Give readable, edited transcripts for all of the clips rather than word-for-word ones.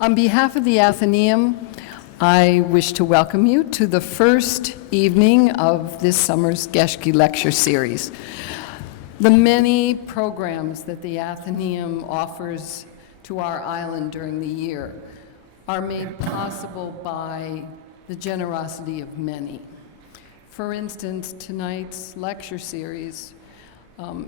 On behalf of the Athenaeum, I wish to welcome you to the first evening of this summer's Geschke lecture series. The many programs that the Athenaeum offers to our island during the year are made possible by the generosity of many. For instance, tonight's lecture series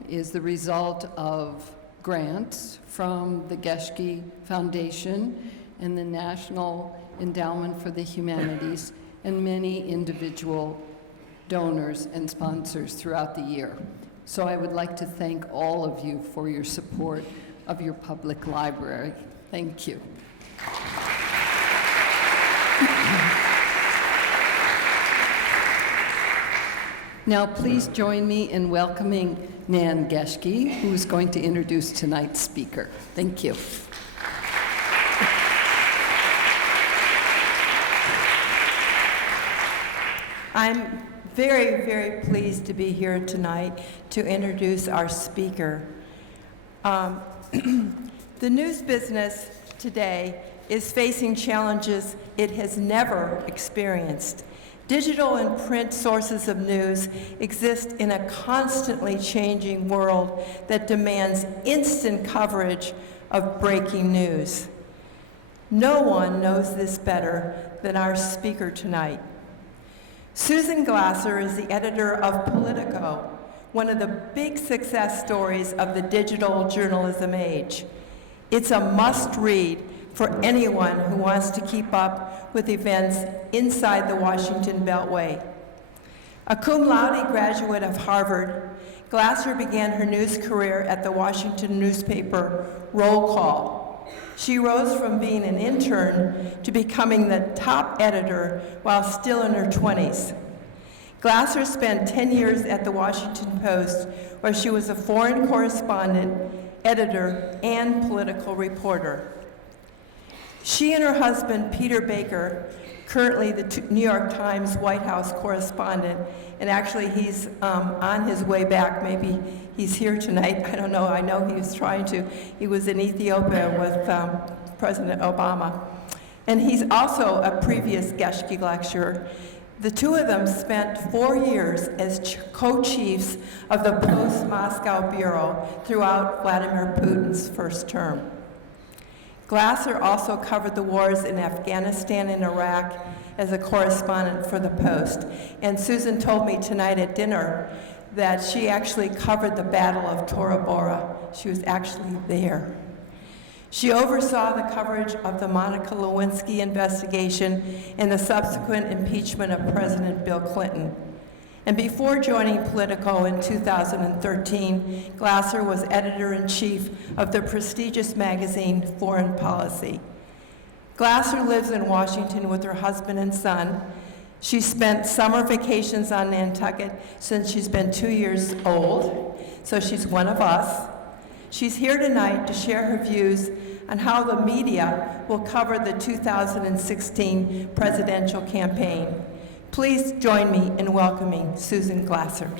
is the result of grants from the Geschke Foundation and the National Endowment for the Humanities and many individual donors and sponsors throughout the year. So I would like to thank all of you for your support of your public library. Thank you. Now, please join me in welcoming Nan Geschke, who is going to introduce tonight's speaker. Thank you. I'm very, very pleased to be here tonight to introduce our speaker. The news business today is facing challenges it has never experienced. Digital and print sources of news exist in a constantly changing world that demands instant coverage of breaking news. No one knows this better than our speaker tonight. Susan Glasser is the editor of Politico, one of the big success stories of the digital journalism age. It's a must-read for anyone who wants to keep up with events inside the Washington Beltway. A cum laude graduate of Harvard, Glasser began her news career at the Washington newspaper Roll Call. She rose from being an intern to becoming the top editor while still in her 20s. Glasser spent 10 years at the Washington Post, where she was a foreign correspondent, editor, and political reporter. She and her husband, Peter Baker, currently the New York Times White House correspondent, and actually he's on his way back. Maybe he's here tonight. I don't know. I know he was trying to. He was in Ethiopia with President Obama. And he's also a previous Geschke lecturer. The two of them spent 4 years as co-chiefs of the Post-Moscow Bureau throughout Vladimir Putin's first term. Glasser also covered the wars in Afghanistan and Iraq as a correspondent for the Post. And Susan told me tonight at dinner that she actually covered the Battle of Tora Bora. She was actually there. She oversaw the coverage of the Monica Lewinsky investigation and the subsequent impeachment of President Bill Clinton. And before joining Politico in 2013, Glasser was editor-in-chief of the prestigious magazine Foreign Policy. Glasser lives in Washington with her husband and son. She spent summer vacations on Nantucket since she's been 2 years old, so she's one of us. She's here tonight to share her views on how the media will cover the 2016 presidential campaign. Please join me in welcoming Susan Glasser.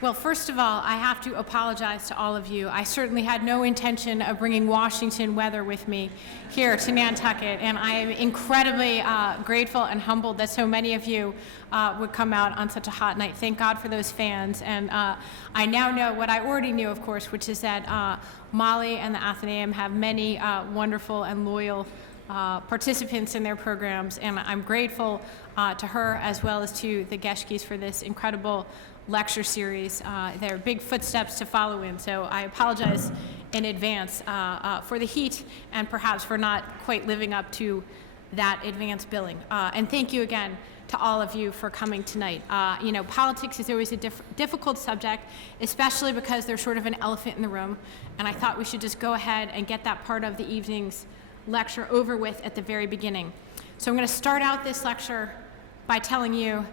Well, first of all, I have to apologize to all of you. I certainly had no intention of bringing Washington weather with me here to Nantucket, and I am incredibly grateful and humbled that so many of you would come out on such a hot night. Thank God for those fans. And I now know what I already knew, of course, which is that Molly and the Athenaeum have many wonderful and loyal participants in their programs, and I'm grateful to her as well as to the Geschkes for this incredible lecture series. They're big footsteps to follow in, so I apologize in advance for the heat and perhaps for not quite living up to that advanced billing. And thank you again to all of you for coming tonight. You know, politics is always a difficult subject, especially because there's sort of an elephant in the room, and I thought we should just go ahead and get that part of the evening's lecture over with at the very beginning. So I'm going to start out this lecture by telling you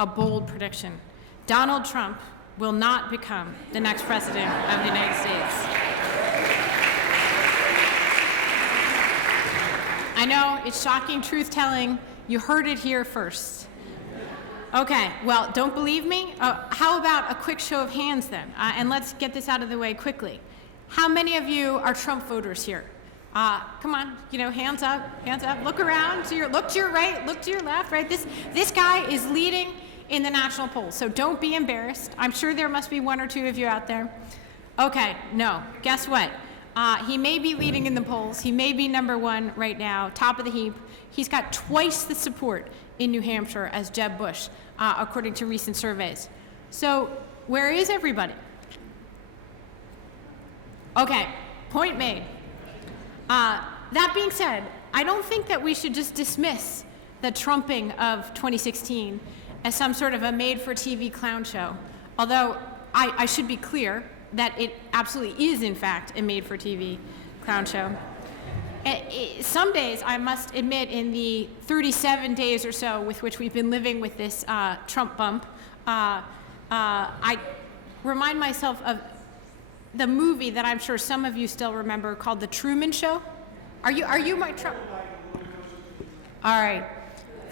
a bold prediction. Donald Trump will not become the next president of the United States. I know it's shocking truth-telling You heard it here first. Okay, well, don't believe me? How about a quick show of hands then? And let's get this out of the way quickly. How many of you are Trump voters here? Come on, hands up, look around, look to your right, look to your left, right? This guy is leading in the national polls, so don't be embarrassed. I'm sure there must be one or two of you out there. Okay, no, guess what? He may be leading in the polls, he may be number one right now, top of the heap. He's got twice the support in New Hampshire as Jeb Bush, according to recent surveys. So where is everybody? Okay, point made. That being said, I don't think that we should just dismiss the Trumping of 2016 as some sort of a made-for-TV clown show, although I should be clear that it absolutely is, in fact, a made-for-TV clown show. Some days, I must admit, in the 37 days or so with which we've been living with this Trump bump, I remind myself of the movie that I'm sure some of you still remember called The Truman Show. Are you my Trump? All right,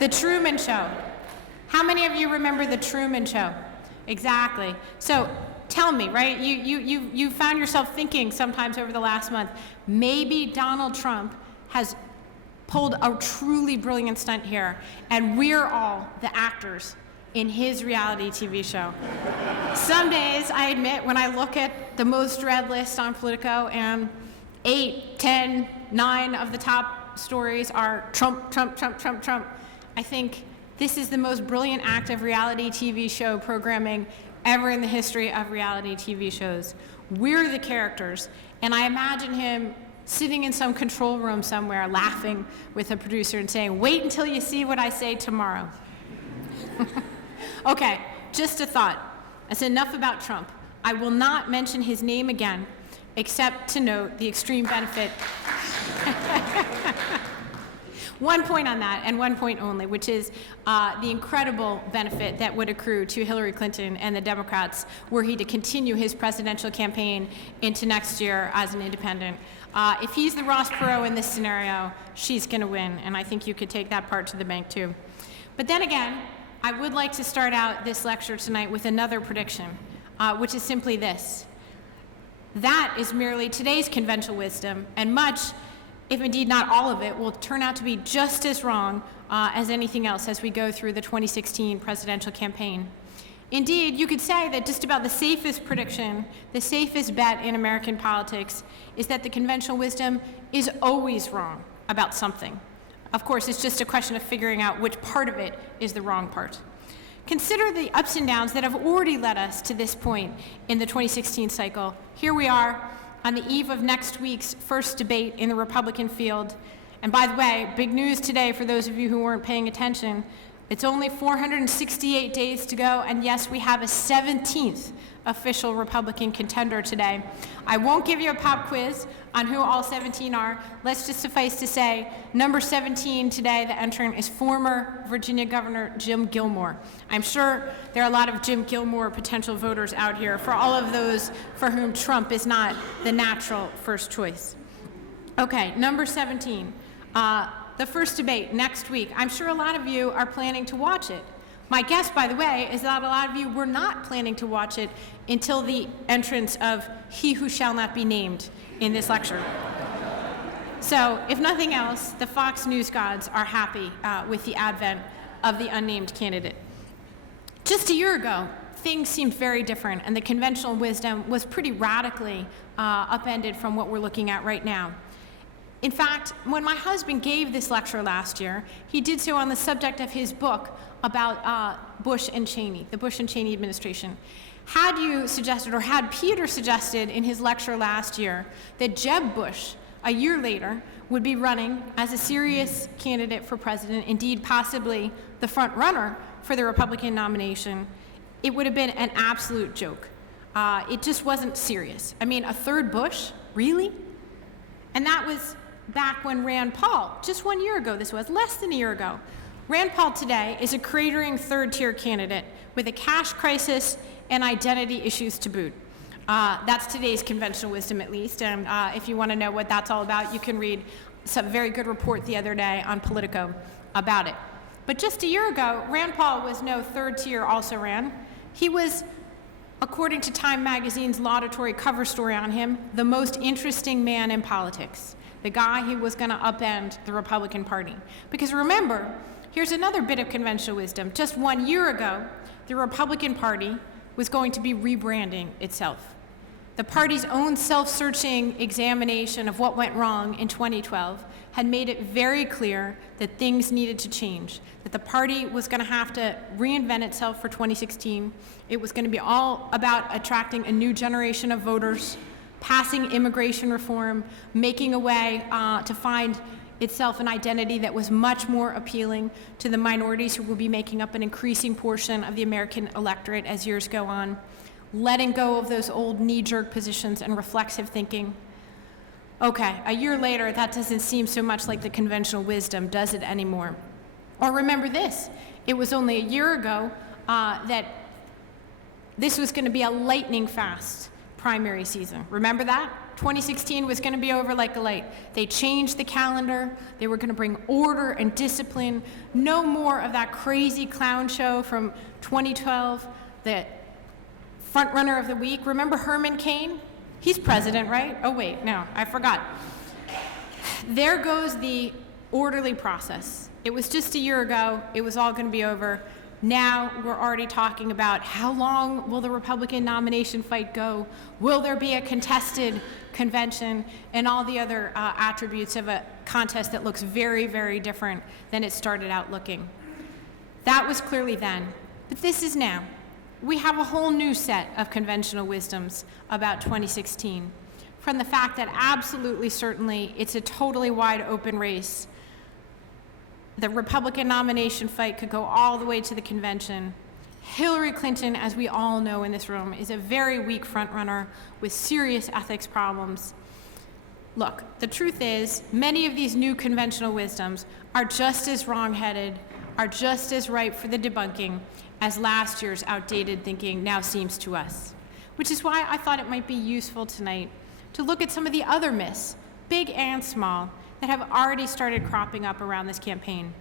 The Truman Show. How many of you remember The Truman Show? Exactly. So tell me, right, you found yourself thinking sometimes over the last month, maybe Donald Trump has pulled a truly brilliant stunt here, and we're all the actors in his reality TV show. Some days, I admit, when I look at the most read list on Politico and 8, 10, 9 of the top stories are Trump, Trump, Trump, Trump, Trump, I think this is the most brilliant act of reality TV show programming ever in the history of reality TV shows. We're the characters, and I imagine him sitting in some control room somewhere laughing with a producer and saying, "Wait until you see what I say tomorrow." Okay, just a thought. That's enough about Trump. I will not mention his name again, except to note the extreme benefit. One point on that, and one point only, which is the incredible benefit that would accrue to Hilary Clinton and the Democrats were he to continue his presidential campaign into next year as an independent. If he's the Ross Perot in this scenario, she's going to win, and I think you could take that part to the bank too. But then again, I would like to start out this lecture tonight with another prediction, which is simply this. That is merely today's conventional wisdom, and much, if indeed not all of it, will turn out to be just as wrong as anything else as we go through the 2016 presidential campaign. Indeed, you could say that just about the safest prediction, the safest bet in American politics, is that the conventional wisdom is always wrong about something. Of course, it's just a question of figuring out which part of it is the wrong part. Consider the ups and downs that have already led us to this point in the 2016 cycle. Here we are on the eve of next week's first debate in the Republican field. And by the way, big news today for those of you who weren't paying attention. It's only 468 days to go, and yes, we have a 17th official Republican contender today. I won't give you a pop quiz on who all 17 are. Let's just suffice to say, number 17 today, the entrant, is former Virginia Governor Jim Gilmore. I'm sure there are a lot of Jim Gilmore potential voters out here, for all of those for whom Trump is not the natural first choice. Okay, number 17. The first debate next week. I'm sure a lot of you are planning to watch it. My guess, by the way, is that a lot of you were not planning to watch it until the entrance of he who shall not be named in this lecture. So, if nothing else, the Fox News gods are happy with the advent of the unnamed candidate. Just a year ago, things seemed very different, and the conventional wisdom was pretty radically upended from what we're looking at right now. In fact, when my husband gave this lecture last year, he did so on the subject of his book about Bush and Cheney, the Bush and Cheney administration. Had you suggested, or had Peter suggested in his lecture last year, that Jeb Bush, a year later, would be running as a serious candidate for president, indeed possibly the front runner for the Republican nomination, it would have been an absolute joke. It just wasn't serious. I mean, a third Bush? Really? And that was back when Rand Paul, just 1 year ago this was, less than a year ago. Rand Paul today is a cratering third-tier candidate with a cash crisis and identity issues to boot. That's today's conventional wisdom, at least, and if you want to know what that's all about, you can read some very good report the other day on Politico about it. But just a year ago, Rand Paul was no third tier also-ran. He was, according to Time magazine's laudatory cover story on him, the most interesting man in politics, the guy who was going to upend the Republican Party. Because remember, here's another bit of conventional wisdom. Just 1 year ago, the Republican Party was going to be rebranding itself. The party's own self-searching examination of what went wrong in 2012 had made it very clear that things needed to change, that the party was going to have to reinvent itself for 2016. It was going to be all about attracting a new generation of voters, passing immigration reform, making a way to find itself an identity that was much more appealing to the minorities who will be making up an increasing portion of the American electorate as years go on, letting go of those old knee-jerk positions and reflexive thinking. Okay, a year later, that doesn't seem so much like the conventional wisdom, does it anymore? Or remember this, it was only a year ago that this was going to be a lightning fast primary season. Remember that? 2016 was going to be over like a light. They changed the calendar. They were going to bring order and discipline. No more of that crazy clown show from 2012, the front runner of the week. Remember Herman Cain? He's president, right? Oh, wait, no, I forgot. There goes the orderly process. It was just a year ago. It was all going to be over. Now we're already talking about how long will the Republican nomination fight go? Will there be a contested convention? And all the other attributes of a contest that looks very, very different than it started out looking. That was clearly then, but this is now. We have a whole new set of conventional wisdoms about 2016, from the fact that absolutely certainly it's a totally wide open race. The Republican nomination fight could go all the way to the convention. Hillary Clinton, as we all know in this room, is a very weak frontrunner with serious ethics problems. Look, the truth is, many of these new conventional wisdoms are just as wrong-headed, are just as ripe for the debunking as last year's outdated thinking now seems to us. Which is why I thought it might be useful tonight to look at some of the other myths, big and small, that have already started cropping up around this campaign,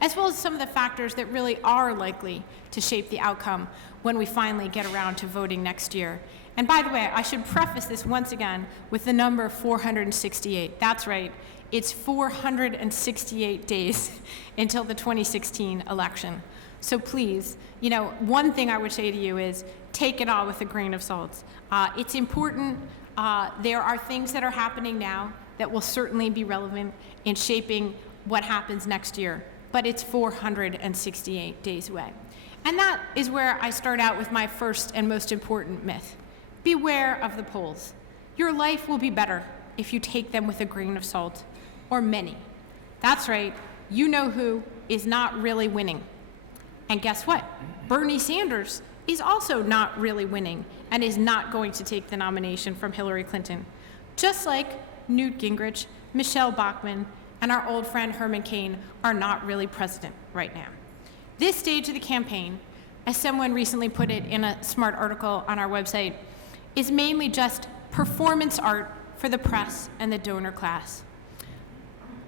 as well as some of the factors that really are likely to shape the outcome when we finally get around to voting next year. And by the way, I should preface this once again with the number 468. That's right, it's 468 days until the 2016 election. So please, one thing I would say to you is take it all with a grain of salt. It's important. There are things that are happening now that will certainly be relevant in shaping what happens next year, but it's 468 days away. And that is where I start out with my first and most important myth. Beware of the polls. Your life will be better if you take them with a grain of salt, or many. That's right, you know who is not really winning. And guess what? Bernie Sanders is also not really winning and is not going to take the nomination from Hillary Clinton. Just like Newt Gingrich, Michelle Bachmann, and our old friend Herman Cain are not really president right now. This stage of the campaign, as someone recently put it in a smart article on our website, is mainly just performance art for the press and the donor class.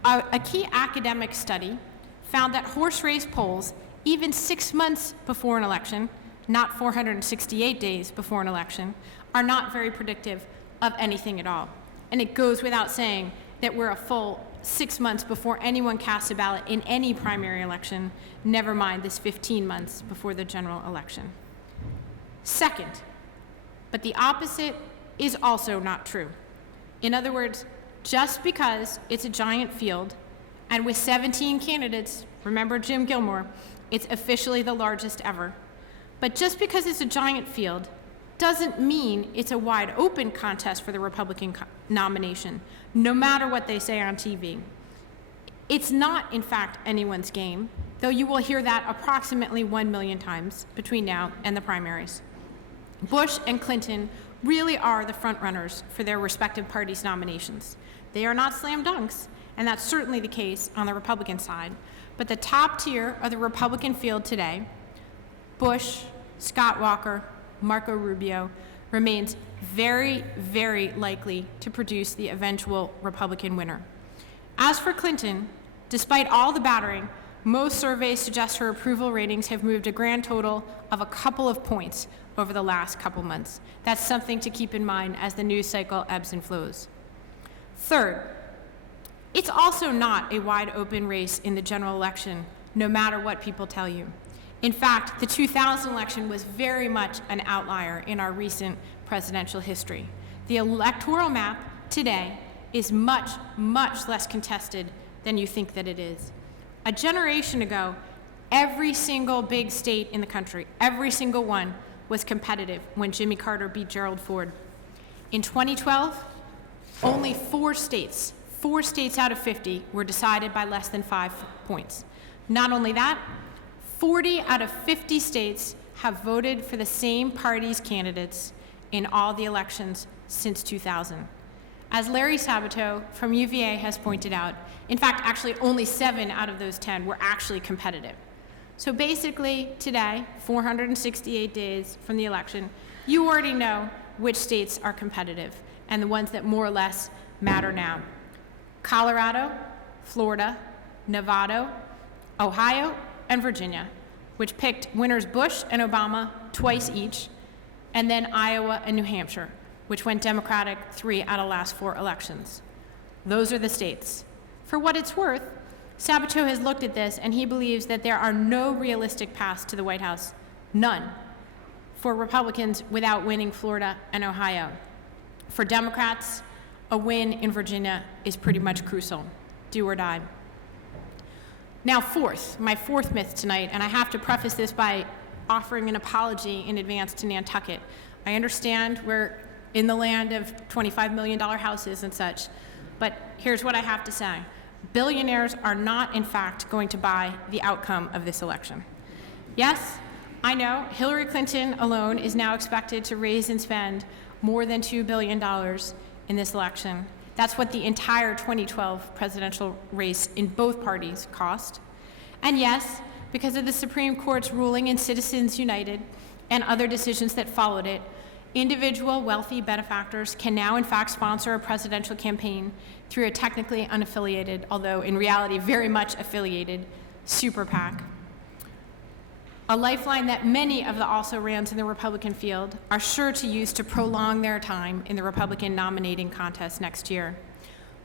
A key academic study found that horse race polls, even 6 months before an election, not 468 days before an election, are not very predictive of anything at all. And it goes without saying that we're a full 6 months before anyone casts a ballot in any primary election, never mind this 15 months before the general election. Second, but the opposite is also not true. In other words, just because it's a giant field, and with 17 candidates, remember Jim Gilmore, it's officially the largest ever. But just because it's a giant field doesn't mean it's a wide open contest for the Republican nomination, no matter what they say on TV. It's not, in fact, anyone's game, though you will hear that approximately 1 million times between now and the primaries. Bush and Clinton really are the front runners for their respective parties' nominations. They are not slam dunks, and that's certainly the case on the Republican side. But the top tier of the Republican field today, Bush, Scott Walker, Marco Rubio, remains very, very likely to produce the eventual Republican winner. As for Clinton, despite all the battering, Most surveys suggest her approval ratings have moved a grand total of a couple of points over the last couple months. That's something to keep in mind as the news cycle ebbs and flows. Third, it's also not a wide open race in the general election, no matter what people tell you. In fact, the 2000 election was very much an outlier in our recent presidential history. The electoral map today is much, much less contested than you think that it is. A generation ago, every single big state in the country, every single one, was competitive when Jimmy Carter beat Gerald Ford. In 2012, only 4 states out of 50 were decided by less than 5 points. Not only that, 40 out of 50 states have voted for the same party's candidates in all the elections since 2000. As Larry Sabato from UVA has pointed out, in fact, actually only 7 out of those 10 were actually competitive. So basically, today, 468 days from the election, you already know which states are competitive and the ones that more or less matter now. Colorado, Florida, Nevada, Ohio, and Virginia, which picked winners Bush and Obama twice each, and then Iowa and New Hampshire, which went Democratic 3 out of the last 4 elections. Those are the states. For what it's worth, Sabato has looked at this and he believes that there are no realistic paths to the White House, none, for Republicans without winning Florida and Ohio. For Democrats, a win in Virginia is pretty much crucial, do or die. Now my fourth myth tonight, and I have to preface this by offering an apology in advance to Nantucket. I understand we're in the land of $25 million houses and such, but here's what I have to say. Billionaires are not, in fact, going to buy the outcome of this election. Yes, I know Hilary Clinton alone is now expected to raise and spend more than $2 billion in this election. That's what the entire 2012 presidential race in both parties cost. And yes, because of the Supreme Court's ruling in Citizens United and other decisions that followed it, individual wealthy benefactors can now in fact sponsor a presidential campaign through a technically unaffiliated, although in reality very much affiliated, super PAC. A lifeline that many of the also-rans in the Republican field are sure to use to prolong their time in the Republican nominating contest next year.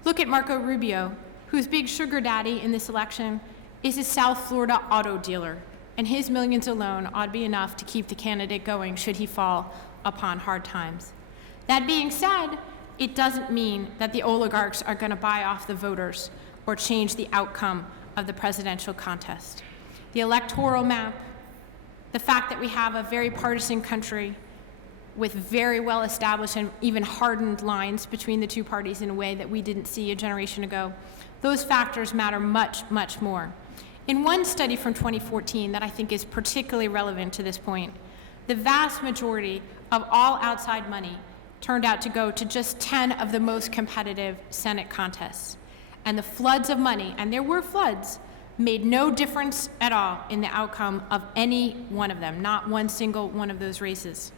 Look at Marco Rubio, whose big sugar daddy in this election is a South Florida auto dealer, and his millions alone ought to be enough to keep the candidate going should he fall upon hard times. That being said, it doesn't mean that the oligarchs are going to buy off the voters or change the outcome of the presidential contest. The electoral map, the fact that we have a very partisan country with very well established and even hardened lines between the two parties in a way that we didn't see a generation ago, those factors matter much, much more. In one study from 2014 that I think is particularly relevant to this point, the vast majority of all outside money turned out to go to just 10 of the most competitive Senate contests. And the floods of money, and there were floods, made no difference at all in the outcome of any one of them, not one single one of those races.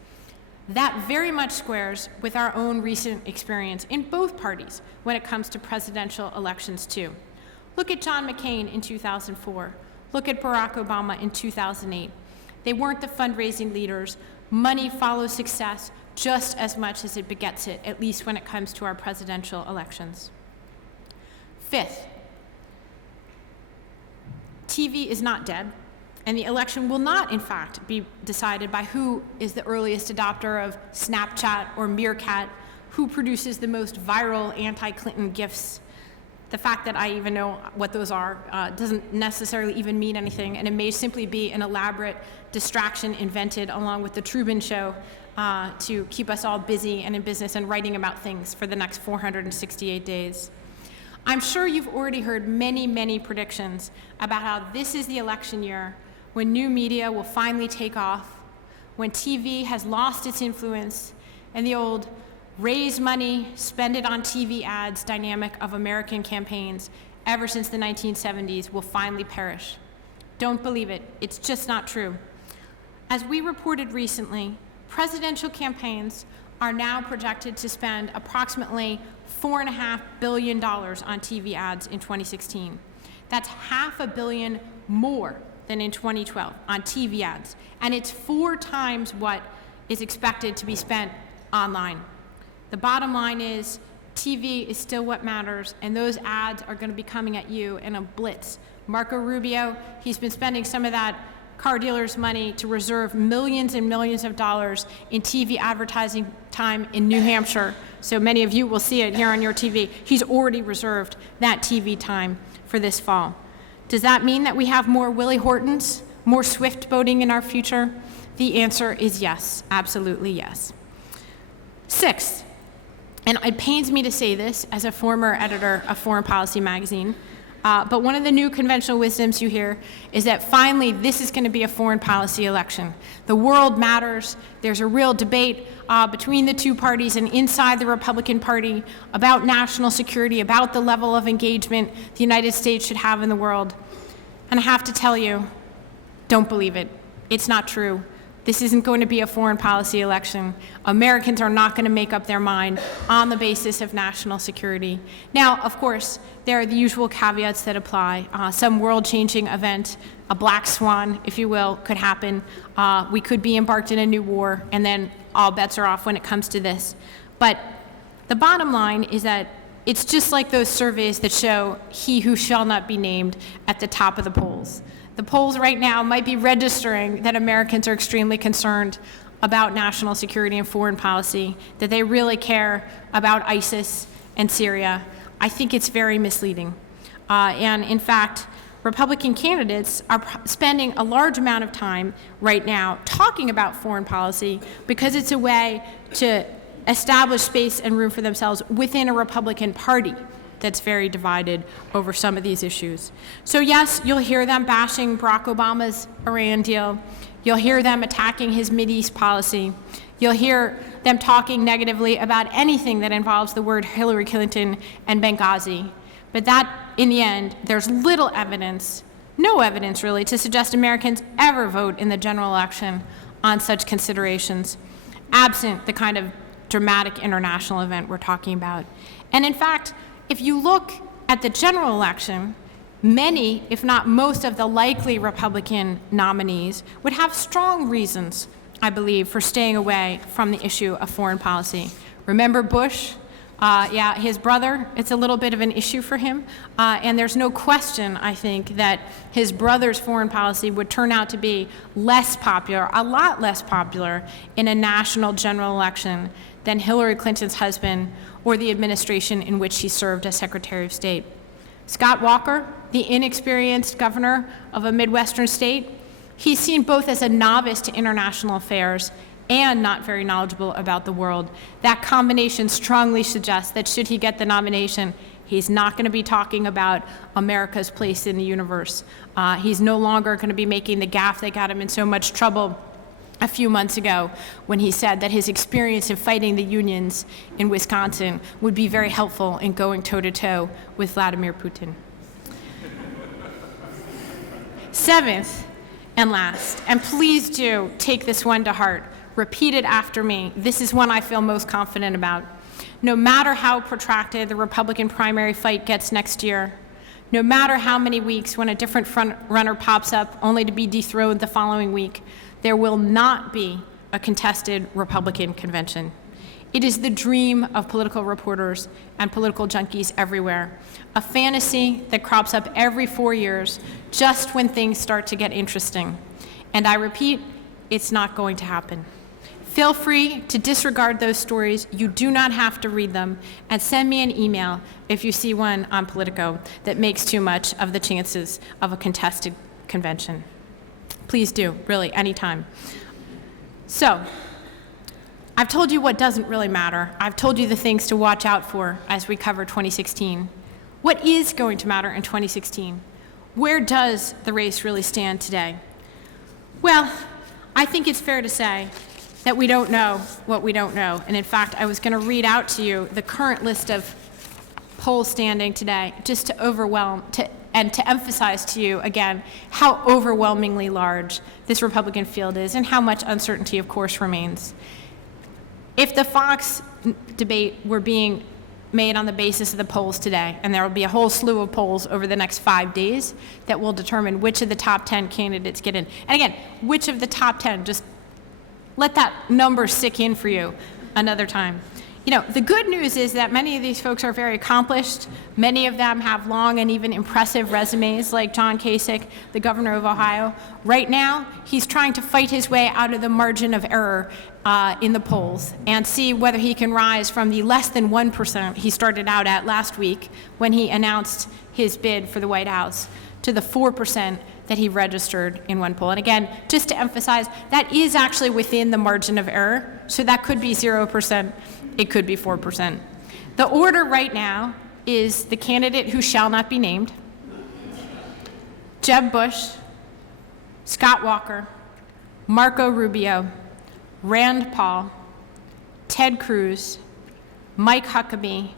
That very much squares with our own recent experience in both parties when it comes to presidential elections too. Look at John McCain in 2004. Look at Barack Obama in 2008. They weren't the fundraising leaders. Money follows success just as much as it begets it, at least when it comes to our presidential elections. Fifth, TV is not dead, and the election will not, in fact, be decided by who is the earliest adopter of Snapchat or Meerkat, who produces the most viral anti-Clinton GIFs. The fact that I even know what those are doesn't necessarily even mean anything, and it may simply be an elaborate distraction invented along with the Truman Show to keep us all busy and in business and writing about things for the next 468 days. I'm sure you've already heard many, many predictions about how this is the election year when new media will finally take off, when TV has lost its influence, and the old raise money, spend it on TV ads dynamic of American campaigns ever since the 1970s will finally perish. Don't believe it. It's just not true. As we reported recently, presidential campaigns are now projected to spend approximately $4.5 billion on TV ads in 2016. That's $500 million more than in 2012 on TV ads, and it's 4 times what is expected to be spent online. The bottom line is TV is still what matters, and those ads are going to be coming at you in a blitz. Marco Rubio, he's been spending some of that car dealers' money to reserve millions and millions of dollars in TV advertising time in New Hampshire. So many of you will see it here on your TV. He's already reserved that TV time for this fall. Does that mean that we have more Willie Hortons, more swift boating in our future? The answer is yes, absolutely yes. 6th, and it pains me to say this as a former editor of Foreign Policy magazine, but one of the new conventional wisdoms you hear is that finally this is going to be a foreign policy election. The world matters. There's a real debate between the two parties and inside the Republican Party about national security, about the level of engagement the United States should have in the world. And I have to tell you, don't believe it. It's not true. This isn't going to be a foreign policy election. Americans are not going to make up their mind on the basis of national security. Now, of course, there are the usual caveats that apply. Some world-changing event, a black swan, if you will, could happen. We could be embarked in a new war, and then all bets are off when it comes to this. But the bottom line is that it's just like those surveys that show he who shall not be named at the top of the polls. The polls right now might be registering that Americans are extremely concerned about national security and foreign policy, that they really care about ISIS and Syria. I think it's very misleading. And in fact, Republican candidates are spending a large amount of time right now talking about foreign policy because it's a way to establish space and room for themselves within a Republican Party that's very divided over some of these issues. So yes, you'll hear them bashing Barack Obama's Iran deal. You'll hear them attacking his Mideast policy. You'll hear them talking negatively about anything that involves the word Hilary Clinton and Benghazi. But that, in the end, there's little evidence, no evidence really, to suggest Americans ever vote in the general election on such considerations, absent the kind of dramatic international event we're talking about. And in fact, if you look at the general election, many, if not most, of the likely Republican nominees would have strong reasons, I believe, for staying away from the issue of foreign policy. Remember Bush? Yeah, his brother, it's a little bit of an issue for him. And there's no question, I think, that his brother's foreign policy would turn out to be less popular, a lot less popular, in a national general election than Hillary Clinton's husband or the administration in which she served as Secretary of State. Scott Walker, the inexperienced governor of a Midwestern state, he's seen both as a novice to international affairs and not very knowledgeable about the world. That combination strongly suggests that should he get the nomination, he's not going to be talking about America's place in the universe. He's no longer going to be making the gaffe that got him in so much trouble a few months ago when he said that his experience in fighting the unions in Wisconsin would be very helpful in going toe-to-toe with Vladimir Putin. 7th and last, and please do take this one to heart, repeat it after me. This is one I feel most confident about. No matter how protracted the Republican primary fight gets next year, no matter how many weeks when a different front runner pops up only to be dethroned the following week, there will not be a contested Republican convention. It is the dream of political reporters and political junkies everywhere, a fantasy that crops up every 4 years just when things start to get interesting. And I repeat, it's not going to happen. Feel free to disregard those stories. You do not have to read them, and send me an email if you see one on Politico that makes too much of the chances of a contested convention. Please do, really, anytime. So, I've told you what doesn't really matter. I've told you the things to watch out for as we cover 2016. What is going to matter in 2016? Where does the race really stand today? Well, I think it's fair to say that we don't know what we don't know. And in fact, I was going to read out to you the current list of polls standing today, just to and to emphasize to you again how overwhelmingly large this Republican field is and how much uncertainty, of course, remains. If the Fox debate were being made on the basis of the polls today, and there will be a whole slew of polls over the next 5 days that will determine which of the top 10 candidates get in. And again, which of the top 10, just let that number sink in for you another time. You know, the good news is that many of these folks are very accomplished. Many of them have long and even impressive resumes, like John Kasich, the governor of Ohio. Right now, he's trying to fight his way out of the margin of error in the polls and see whether he can rise from the less than 1% he started out at last week when he announced his bid for the White House to the 4% that he registered in one poll. And again, just to emphasize, that is actually within the margin of error. So that could be 0%, it could be 4%. The order right now is the candidate who shall not be named, Jeb Bush, Scott Walker, Marco Rubio, Rand Paul, Ted Cruz, Mike Huckabee,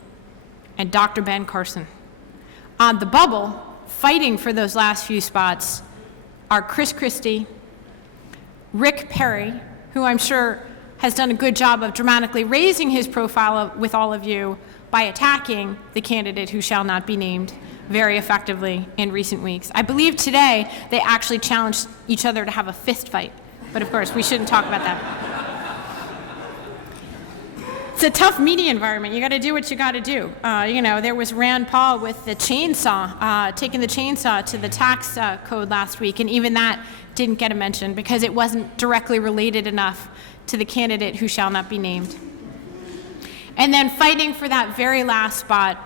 and Dr. Ben Carson. On the bubble, fighting for those last few spots are Chris Christie, Rick Perry, who I'm sure has done a good job of dramatically raising his profile with all of you by attacking the candidate who shall not be named very effectively in recent weeks. I believe today they actually challenged each other to have a fist fight, but of course we shouldn't talk about that. It's a tough media environment. You got to do what you got to do. You know, there was Rand Paul with the chainsaw, taking the chainsaw to the tax code last week, and even that didn't get a mention because it wasn't directly related enough to the candidate who shall not be named. And then fighting for that very last spot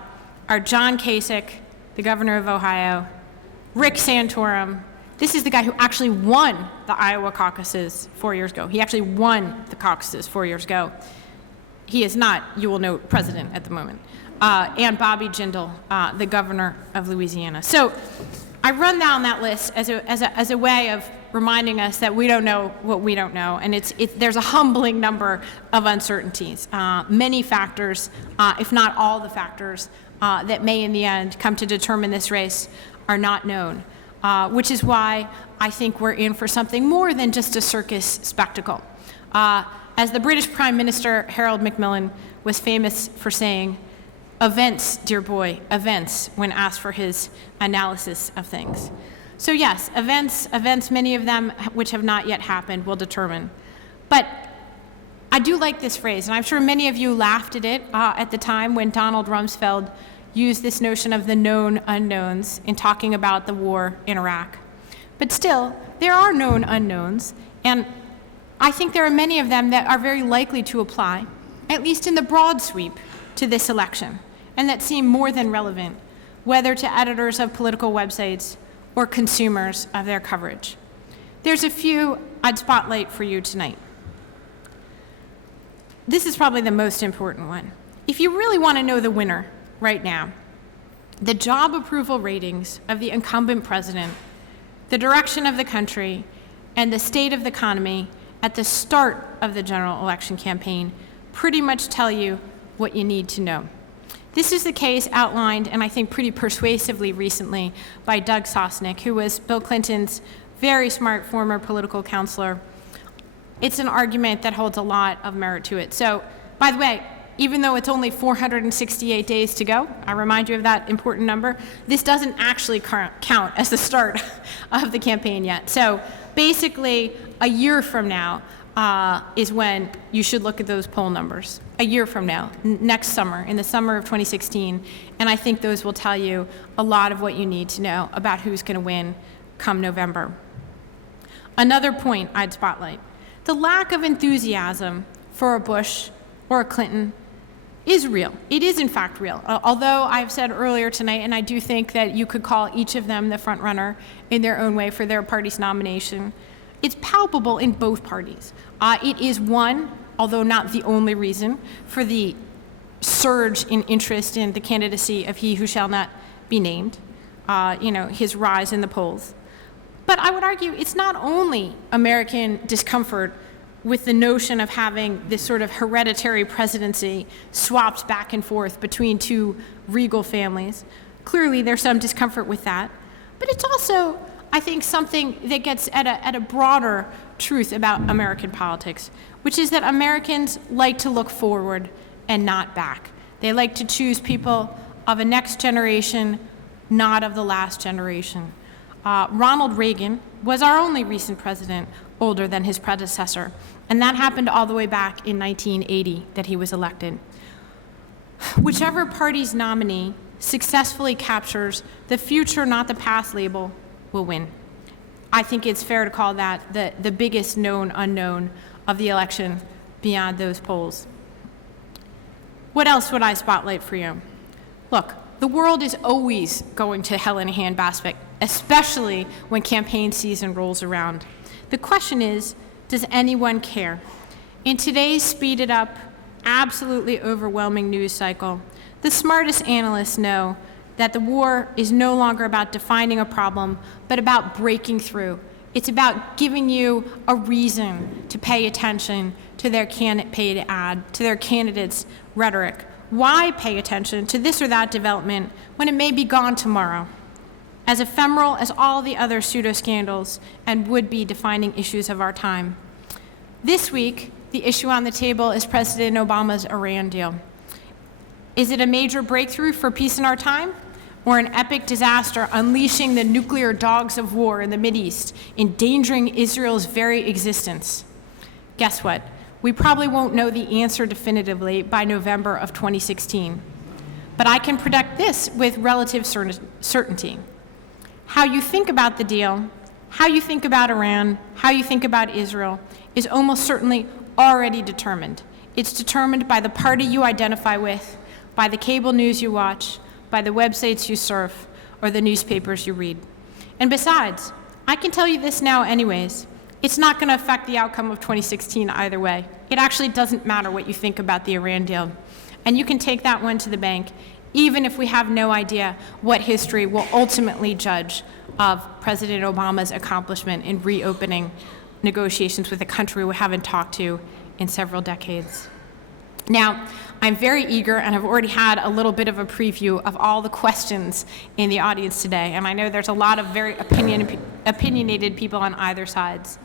are John Kasich, the governor of Ohio, Rick Santorum. This is the guy who actually won the Iowa caucuses 4 years ago. He actually won the caucuses 4 years ago. He is not, you will note, president at the moment. And Bobby Jindal, the governor of Louisiana. So I run down that list as a way of reminding us that we don't know what we don't know, and there's a humbling number of uncertainties. Many factors, if not all the factors, that may in the end come to determine this race are not known, which is why I think we're in for something more than just a circus spectacle. As the British Prime Minister Harold Macmillan was famous for saying, events, dear boy, events, when asked for his analysis of things. So yes, events, many of them which have not yet happened, will determine. But I do like this phrase, and I'm sure many of you laughed at it at the time when Donald Rumsfeld used this notion of the known unknowns in talking about the war in Iraq. But still, there are known unknowns, and I think there are many of them that are very likely to apply, at least in the broad sweep, to this election, and that seem more than relevant, whether to editors of political websites or consumers of their coverage. There's a few I'd spotlight for you tonight. This is probably the most important one. If you really want to know the winner right now, the job approval ratings of the incumbent president, the direction of the country, and the state of the economy at the start of the general election campaign pretty much tell you what you need to know. This is the case outlined, and I think pretty persuasively recently, by Doug Sosnick, who was Bill Clinton's very smart former political counselor. It's an argument that holds a lot of merit to it. So, by the way, even though it's only 468 days to go, I remind you of that important number, this doesn't actually count as the start of the campaign yet. So basically, a year from now is when you should look at those poll numbers. A year from now, next summer, in the summer of 2016, and I think those will tell you a lot of what you need to know about who's going to win come November. Another point I'd spotlight. The lack of enthusiasm for a Bush or a Clinton is real. It is in fact real. Although I've said earlier tonight, and I do think that you could call each of them the front runner in their own way for their party's nomination, it's palpable in both parties. It is one, although not the only reason, for the surge in interest in the candidacy of he who shall not be named, his rise in the polls. But I would argue it's not only American discomfort with the notion of having this sort of hereditary presidency swapped back and forth between two regal families. Clearly, there's some discomfort with that. But it's also, I think, something that gets at a broader truth about American politics, which is that Americans like to look forward and not back. They like to choose people of a next generation, not of the last generation. Ronald Reagan was our only recent president older than his predecessor, and that happened all the way back in 1980 that he was elected. Whichever party's nominee successfully captures the future, not the past label will win. I think it's fair to call that the biggest known unknown of the election beyond those polls. What else would I spotlight for you? Look, the world is always going to hell in a handbasket, especially when campaign season rolls around. The question is, does anyone care? In today's speeded up, absolutely overwhelming news cycle, the smartest analysts know that the war is no longer about defining a problem, but about breaking through. It's about giving you a reason to pay attention to their candidates' rhetoric. Why pay attention to this or that development when it may be gone tomorrow? As ephemeral as all the other pseudo-scandals and would-be defining issues of our time. This week, the issue on the table is President Obama's Iran deal. Is it a major breakthrough for peace in our time, or an epic disaster unleashing the nuclear dogs of war in the Mideast, endangering Israel's very existence? Guess what? We probably won't know the answer definitively by November of 2016. But I can predict this with relative certainty. How you think about the deal, how you think about Iran, how you think about Israel is almost certainly already determined. It's determined by the party you identify with, by the cable news you watch, by the websites you surf, or the newspapers you read. And besides, I can tell you this now anyways, it's not going to affect the outcome of 2016 either way. It actually doesn't matter what you think about the Iran deal. And you can take that one to the bank, even if we have no idea what history will ultimately judge of President Obama's accomplishment in reopening negotiations with a country we haven't talked to in several decades. Now, I'm very eager, and I've already had a little bit of a preview of all the questions in the audience today, and I know there's a lot of very opinionated people on either sides.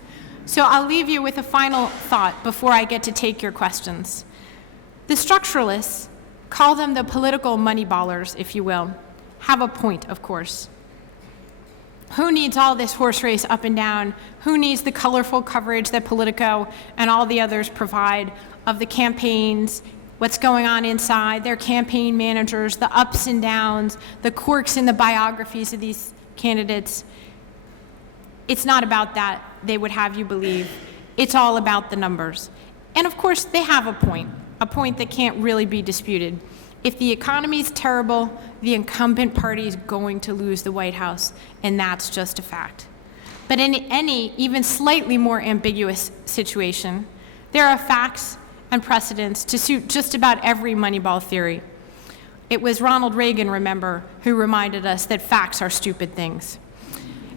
So I'll leave you with a final thought before I get to take your questions. The structuralists, call them the political moneyballers, if you will, have a point, of course. Who needs all this horse race up and down? Who needs the colorful coverage that Politico and all the others provide of the campaigns, what's going on inside, their campaign managers, the ups and downs, the quirks in the biographies of these candidates? It's not about that, they would have you believe. It's all about the numbers. And of course, they have a point that can't really be disputed. If the economy's terrible, the incumbent party is going to lose the White House, and that's just a fact. But in any even slightly more ambiguous situation, there are facts and precedents to suit just about every Moneyball theory. It was Ronald Reagan, remember, who reminded us that facts are stupid things.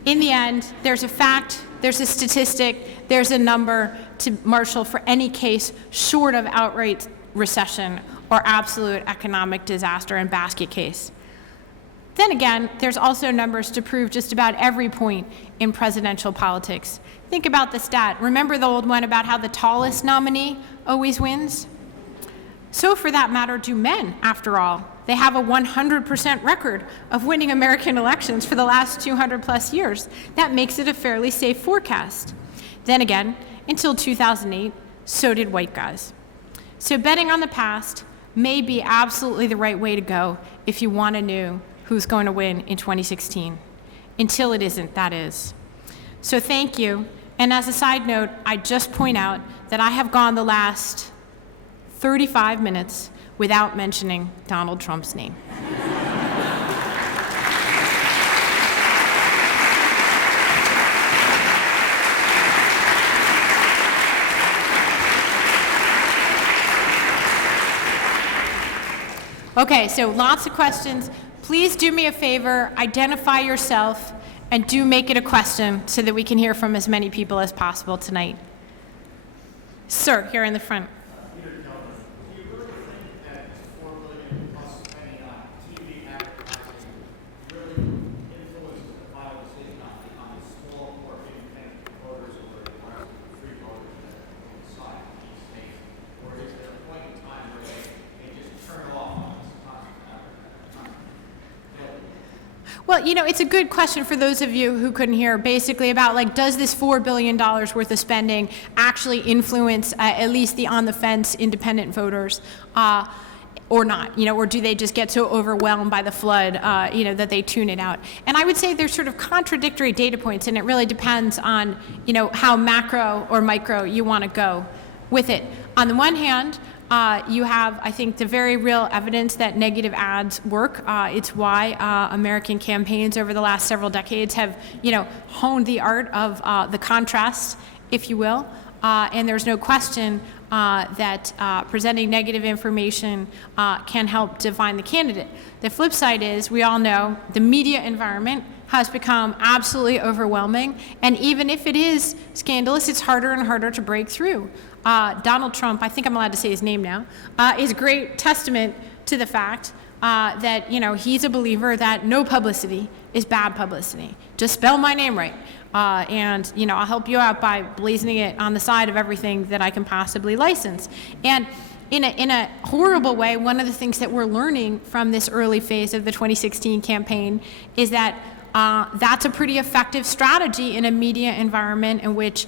In the end, there's a fact, there's a statistic, there's a number to marshal for any case short of outright recession or absolute economic disaster and basket case. Then again, there's also numbers to prove just about every point in presidential politics. Think about the stat. Remember the old one about how the tallest nominee always wins? So for that matter do men, after all. They have a 100% record of winning American elections for the last 200 plus years. That makes it a fairly safe forecast. Then again, until 2008, so did white guys. So betting on the past may be absolutely the right way to go if you want to know who's going to win in 2016. Until it isn't, that is. So thank you. And as a side note, I just point out that I have gone the last 35 minutes without mentioning Donald Trump's name. Okay, so lots of questions. Please do me a favor, identify yourself, and do make it a question so that we can hear from as many people as possible tonight. Sir, here in the front. Turn off Well, it's a good question for those of you who couldn't hear, basically about, like, does this $4 billion worth of spending actually influence at least the on-the-fence independent voters or not, or do they just get so overwhelmed by the flood, that they tune it out? And I would say there's sort of contradictory data points, and it really depends on, how macro or micro you want to go with it. On the one hand, you have, I think, the very real evidence that negative ads work. It's why American campaigns over the last several decades have, honed the art of the contrast, if you will. And there's no question that presenting negative information can help define the candidate. The flip side is, we all know the media environment has become absolutely overwhelming, and even if it is scandalous, it's harder and harder to break through. Donald Trump, I think I'm allowed to say his name now, is a great testament to the fact that, he's a believer that no publicity is bad publicity. Just spell my name right. And, I'll help you out by blazoning it on the side of everything that I can possibly license. And in a horrible way, one of the things that we're learning from this early phase of the 2016 campaign is that that's a pretty effective strategy in a media environment in which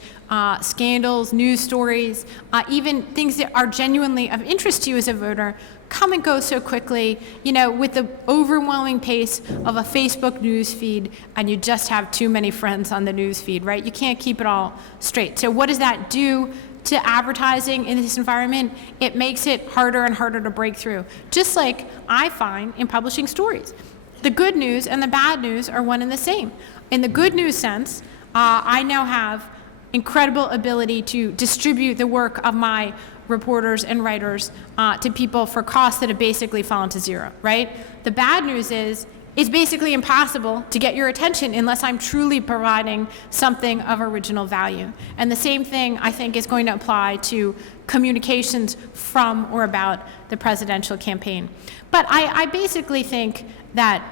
scandals, news stories, even things that are genuinely of interest to you as a voter come and go so quickly, with the overwhelming pace of a Facebook news feed, and you just have too many friends on the news feed, right? You can't keep it all straight. So what does that do to advertising in this environment? It makes it harder and harder to break through, just like I find in publishing stories. The good news and the bad news are one and the same. In the good news sense, I now have incredible ability to distribute the work of my reporters and writers to people for costs that have basically fallen to zero, right? The bad news is it's basically impossible to get your attention unless I'm truly providing something of original value. And the same thing, I think, is going to apply to communications from or about the presidential campaign. But I basically think that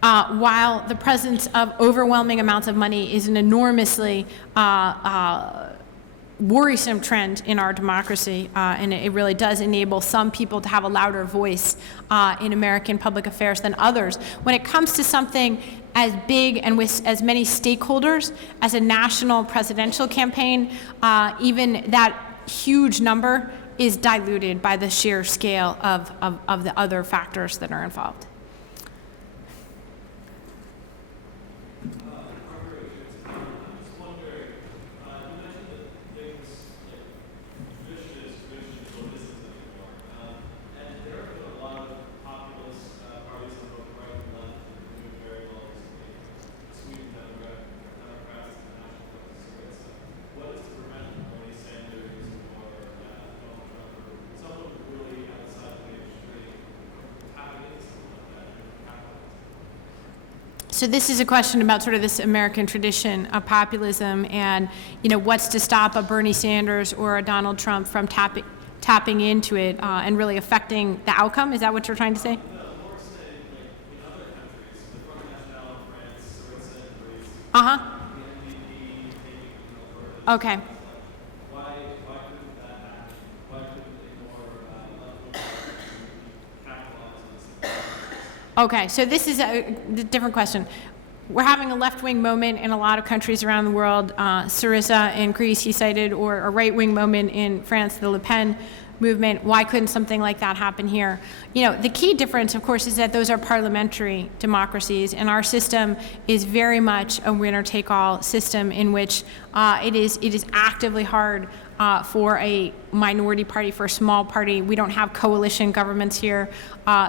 while the presence of overwhelming amounts of money is an enormously worrisome trend in our democracy, and it really does enable some people to have a louder voice in American public affairs than others. When it comes to something as big and with as many stakeholders as a national presidential campaign, even that huge number is diluted by the sheer scale of the other factors that are involved. So this is a question about sort of this American tradition of populism and, what's to stop a Bernie Sanders or a Donald Trump from tapping into it and really affecting the outcome? Is that what you're trying to say? Uh-huh. Okay. Okay, so this is a different question. We're having a left-wing moment in a lot of countries around the world. Syriza in Greece, he cited, or a right-wing moment in France, the Le Pen movement. Why couldn't something like that happen here? The key difference, of course, is that those are parliamentary democracies, and our system is very much a winner-take-all system in which it is actively hard for a minority party, for a small party. We don't have coalition governments here,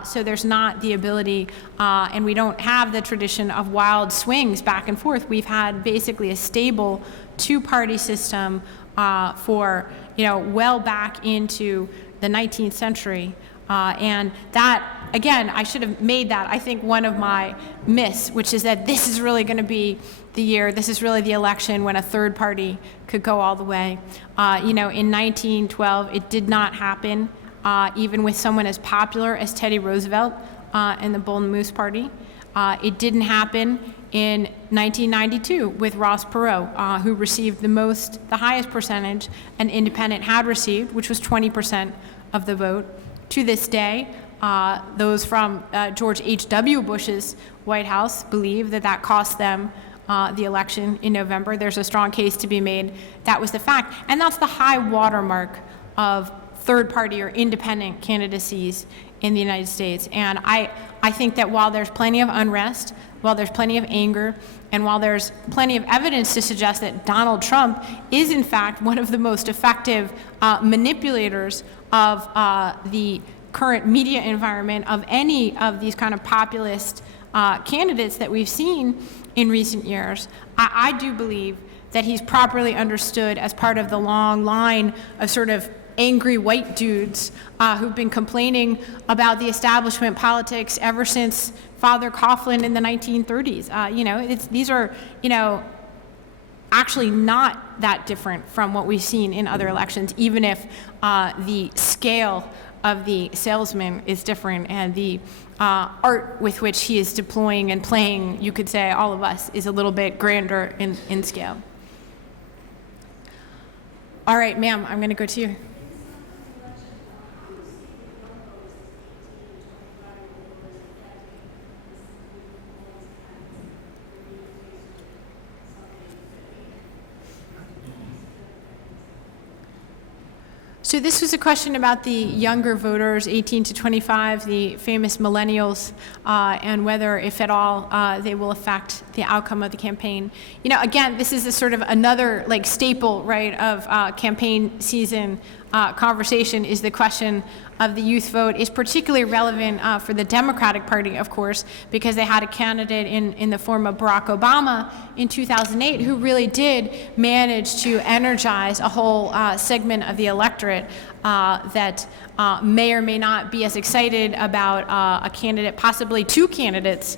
so there's not the ability, and we don't have the tradition of wild swings back and forth. We've had basically a stable two-party system for, well back into the 19th century. And that, again, I should have made that, I think, one of my myths, which is that this is really going to be the year, this is really the election when a third party could go all the way. In 1912, it did not happen, even with someone as popular as Teddy Roosevelt and the Bull and Moose Party. It didn't happen in 1992 with Ross Perot, who received the highest percentage an independent had received, which was 20% of the vote. To this day, Those from George H.W. Bush's White House believe that that cost them the election in November. There's a strong case to be made. That was the fact. And that's the high watermark of third-party or independent candidacies in the United States. And I think that while there's plenty of unrest, while there's plenty of anger, and while there's plenty of evidence to suggest that Donald Trump is, in fact, one of the most effective manipulators of the current media environment of any of these kind of populist candidates that we've seen in recent years, I do believe that he's properly understood as part of the long line of sort of angry white dudes who've been complaining about the establishment politics ever since Father Coughlin in the 1930s. These are, actually not that different from what we've seen in other elections, even if the scale of the salesman is different and the art with which he is deploying and playing, you could say, all of us, is a little bit grander in scale. All right, ma'am, I'm going to go to you. So this was a question about the younger voters, 18 to 25, the famous Millennials, and whether, if at all, they will affect the outcome of the campaign. Again, this is a sort of another staple, right, of campaign season conversation is the question of the youth vote. Is particularly relevant for the Democratic Party, of course, because they had a candidate in the form of Barack Obama in 2008 who really did manage to energize a whole segment of the electorate that may or may not be as excited about a candidate, possibly two candidates,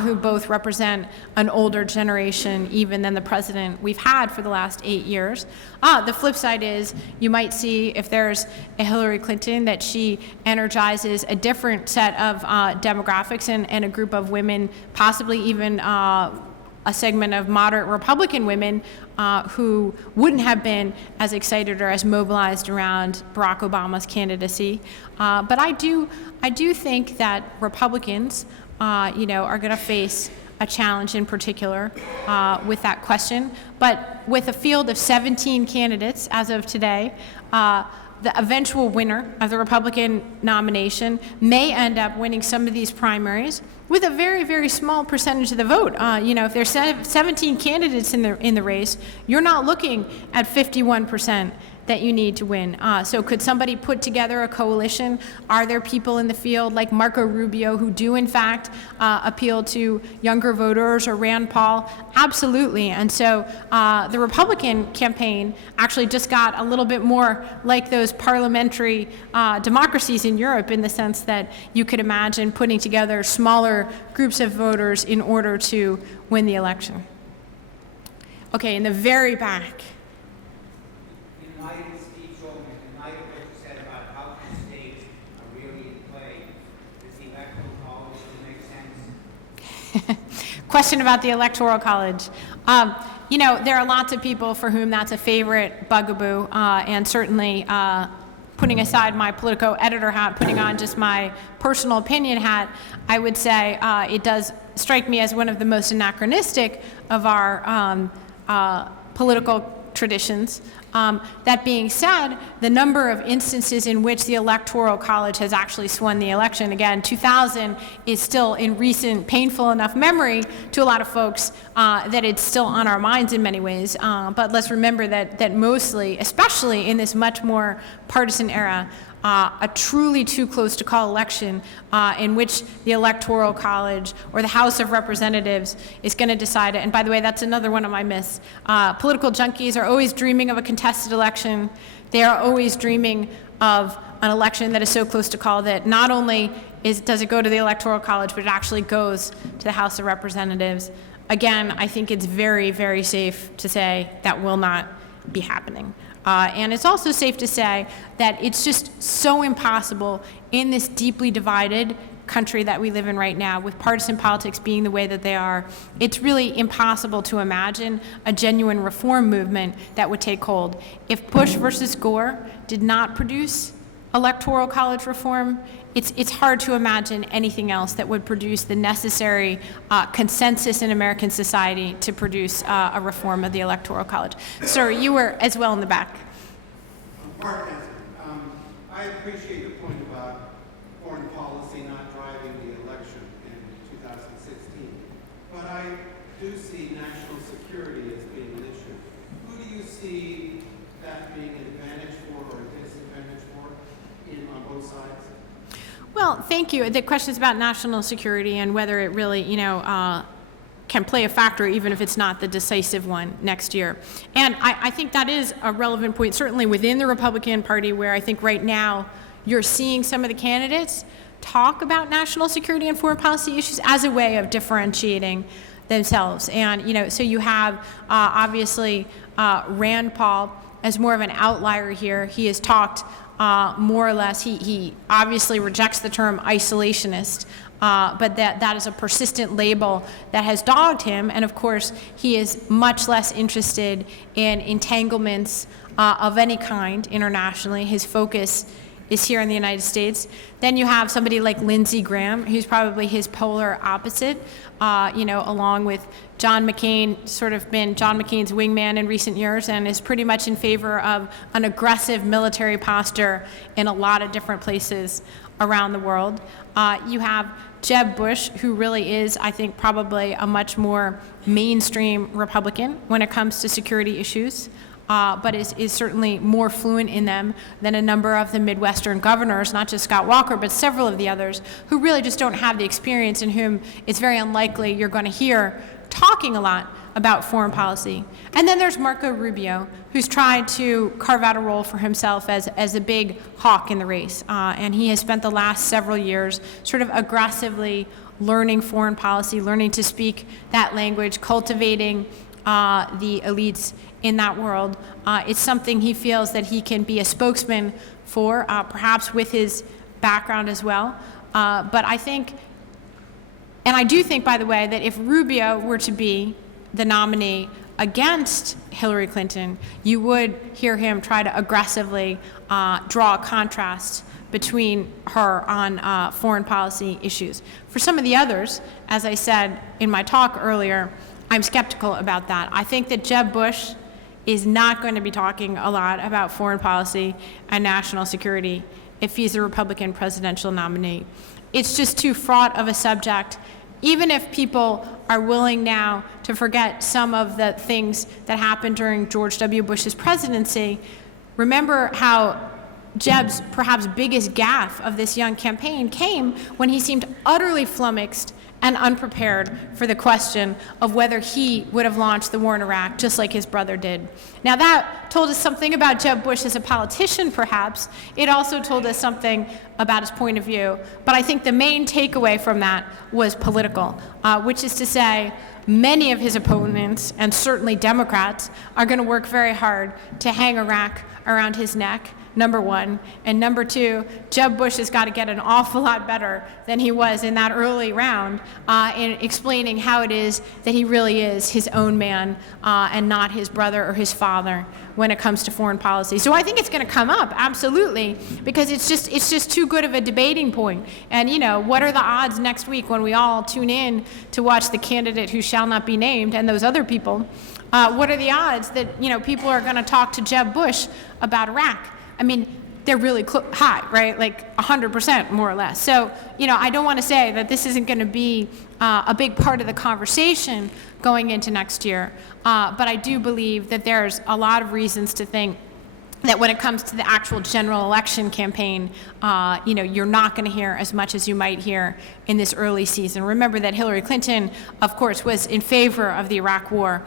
who both represent an older generation even than the president we've had for the last 8 years. The flip side is you might see if there's a Hillary Clinton that she energizes a different set of demographics and a group of women, possibly even a segment of moderate Republican women who wouldn't have been as excited or as mobilized around Barack Obama's candidacy. But I do think that Republicans, are going to face a challenge in particular with that question. But with a field of 17 candidates as of today, the eventual winner of the Republican nomination may end up winning some of these primaries with a very, very small percentage of the vote. If there's 17 candidates in the race, you're not looking at 51% that you need to win. So could somebody put together a coalition? Are there people in the field like Marco Rubio who do in fact appeal to younger voters, or Rand Paul? Absolutely. And so the Republican campaign actually just got a little bit more like those parliamentary democracies in Europe, in the sense that you could imagine putting together smaller groups of voters in order to win the election. Okay, in the very back. Question about the Electoral College. There are lots of people for whom that's a favorite bugaboo, and certainly putting aside my Politico editor hat, putting on just my personal opinion hat, I would say it does strike me as one of the most anachronistic of our political traditions. That being said, the number of instances in which the Electoral College has actually swung the election, again, 2000 is still in recent painful enough memory to a lot of folks that it's still on our minds in many ways. But let's remember that mostly, especially in this much more partisan era, a truly too close to call election in which the Electoral College or the House of Representatives is going to decide it. And by the way, that's another one of my myths. Political junkies are always dreaming of a contested election. They are always dreaming of an election that is so close to call that not only does it go to the Electoral College, but it actually goes to the House of Representatives. Again, I think it's very, very safe to say that will not be happening. And it's also safe to say that it's just so impossible in this deeply divided country that we live in right now, with partisan politics being the way that they are. It's really impossible to imagine a genuine reform movement that would take hold. If Bush versus Gore did not produce Electoral College reform, it's hard to imagine anything else that would produce the necessary consensus in American society to produce a reform of the Electoral College. Sir, you were as well in the back. Mark Hansen, I appreciate the point about foreign policy not driving the election in 2016, but I do see national security as being an issue. Who do you see that being an advantage for or a disadvantage for on both sides? Well, thank you. The question is about national security and whether it really, can play a factor even if it's not the decisive one next year. And I think that is a relevant point, certainly within the Republican Party, where I think right now you're seeing some of the candidates talk about national security and foreign policy issues as a way of differentiating themselves. And, so you have obviously Rand Paul as more of an outlier here. He has talked more or less, he obviously rejects the term isolationist, but that is a persistent label that has dogged him. And of course, he is much less interested in entanglements of any kind internationally. His focus is here in the United States. Then you have somebody like Lindsey Graham, who's probably his polar opposite, along with John McCain, sort of been John McCain's wingman in recent years and is pretty much in favor of an aggressive military posture in a lot of different places around the world. You have Jeb Bush, who really is, I think, probably a much more mainstream Republican when it comes to security issues. But is certainly more fluent in them than a number of the Midwestern governors, not just Scott Walker, but several of the others, who really just don't have the experience and whom it's very unlikely you're going to hear talking a lot about foreign policy. And then there's Marco Rubio, who's tried to carve out a role for himself as a big hawk in the race. And he has spent the last several years sort of aggressively learning foreign policy, learning to speak that language, cultivating the elites in that world. It's something he feels that he can be a spokesman for, perhaps with his background as well. But I think, and I do think, by the way, that if Rubio were to be the nominee against Hillary Clinton, you would hear him try to aggressively draw a contrast between her on foreign policy issues. For some of the others, as I said in my talk earlier, I'm skeptical about that. I think that Jeb Bush is not going to be talking a lot about foreign policy and national security if he's a Republican presidential nominee. It's just too fraught of a subject. Even if people are willing now to forget some of the things that happened during George W. Bush's presidency, remember how Jeb's perhaps biggest gaffe of this young campaign came when he seemed utterly flummoxed and unprepared for the question of whether he would have launched the war in Iraq just like his brother did. Now that told us something about Jeb Bush as a politician, perhaps. It also told us something about his point of view. But I think the main takeaway from that was political, which is to say many of his opponents, and certainly Democrats, are going to work very hard to hang Iraq around his neck, number one. And number two, Jeb Bush has got to get an awful lot better than he was in that early round in explaining how it is that he really is his own man and not his brother or his father when it comes to foreign policy. So I think it's going to come up, absolutely, because it's just too good of a debating point. And, what are the odds next week when we all tune in to watch the candidate who shall not be named and those other people? What are the odds that, people are going to talk to Jeb Bush about Iraq? I mean, they're really high, right? Like 100% more or less. So, I don't want to say that this isn't going to be a big part of the conversation going into next year. But I do believe that there's a lot of reasons to think that when it comes to the actual general election campaign, you're not going to hear as much as you might hear in this early season. Remember that Hillary Clinton, of course, was in favor of the Iraq War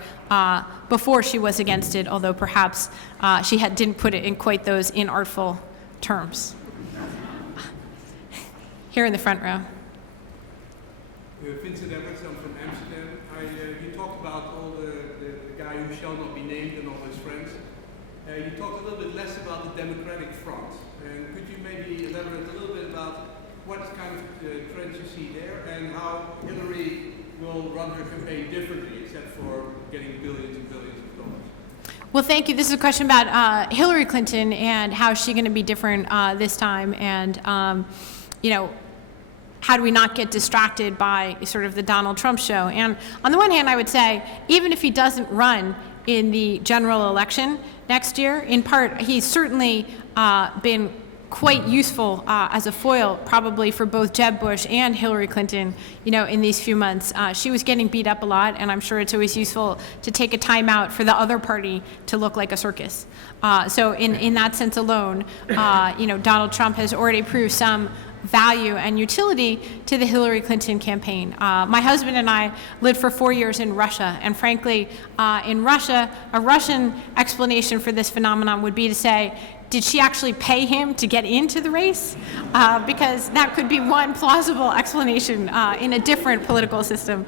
before she was against it, although perhaps she didn't put it in quite those inartful terms. Here in the front row. Vincent Everett, I'm from Amsterdam. You talked about all the guy who shall not be named and all his friends. You talked a little bit less about the Democratic front. And could you maybe elaborate a little bit about what kind of trends you see there and how Hillary will run her campaign differently, except for getting billions and billions of dollars? Well, thank you. This is a question about Hillary Clinton and how is she going to be different this time, and how do we not get distracted by sort of the Donald Trump show? And on the one hand, I would say, even if he doesn't run in the general election next year, in part, he's certainly been quite useful as a foil, probably for both Jeb Bush and Hillary Clinton, in these few months. She was getting beat up a lot, and I'm sure it's always useful to take a time out for the other party to look like a circus. So in that sense alone, Donald Trump has already proved some value and utility to the Hillary Clinton campaign. My husband and I lived for 4 years in Russia, and frankly, in Russia, a Russian explanation for this phenomenon would be to say, did she actually pay him to get into the race? Because that could be one plausible explanation in a different political system.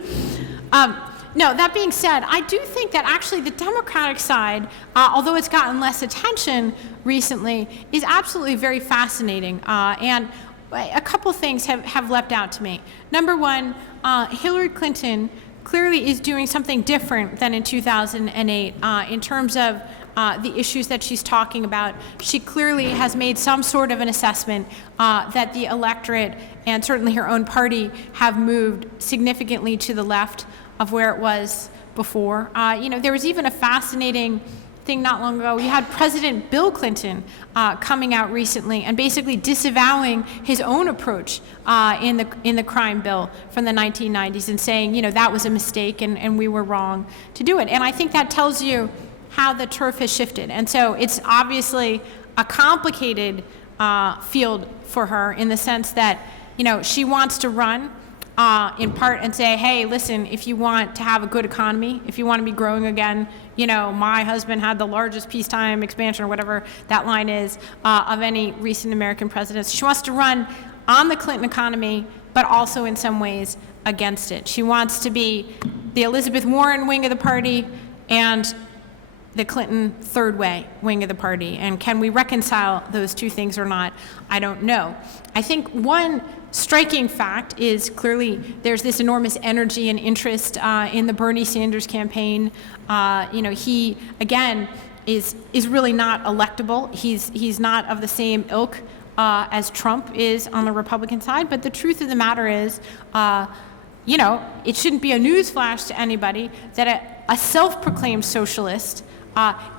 No, that being said, I do think that actually the Democratic side, although it's gotten less attention recently, is absolutely very fascinating. And a couple things have leapt out to me. Number one, Hillary Clinton clearly is doing something different than in 2008 in terms of the issues that she's talking about. She clearly has made some sort of an assessment that the electorate and certainly her own party have moved significantly to the left of where it was before. There was even a fascinating thing not long ago. You had President Bill Clinton coming out recently and basically disavowing his own approach in the crime bill from the 1990s and saying, that was a mistake and we were wrong to do it. And I think that tells you how the turf has shifted. And so it's obviously a complicated field for her in the sense that, she wants to run in part and say, hey, listen, if you want to have a good economy, if you want to be growing again, my husband had the largest peacetime expansion or whatever that line is of any recent American presidents. She wants to run on the Clinton economy, but also in some ways against it. She wants to be the Elizabeth Warren wing of the party and the Clinton third way wing of the party. And can we reconcile those two things or not? I don't know. I think one striking fact is clearly there's this enormous energy and interest in the Bernie Sanders campaign. He, again, is really not electable. He's not of the same ilk as Trump is on the Republican side. But the truth of the matter is, it shouldn't be a newsflash to anybody that a self-proclaimed socialist